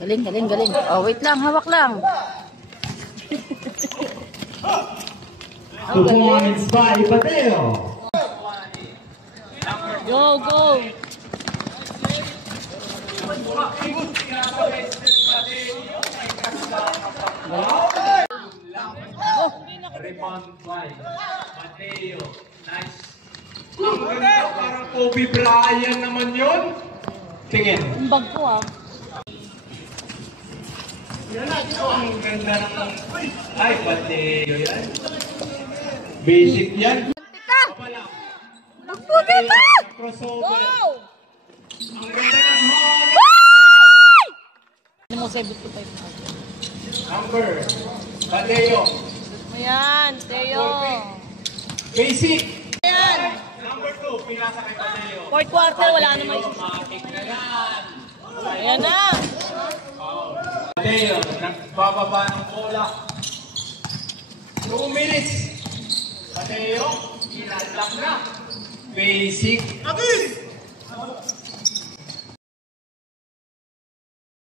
Galing, galing, galing. Oh, wait lang, hawak lang. 2 points by Mateo. Go, go. Rebound by Mateo. Nice. Parang Kobe Bryant naman yun. Tingin. Ang bag ko ah. Ang ganda ng... Ay, Mateo yan. Basic yan. Tika! Magputi pa! Crossover. Go! Ang ganda ng honor. Ano mo 75? Number. Mateo. Ayan, Teo. Basic. Ayan. Number 2. Pinasa kay Mateo. Fourth quarter, wala naman. Matik na yan. Ayan na. Mateo, nagbababa ng bola. 2 minutes. Mateo, ilalak na. Basic.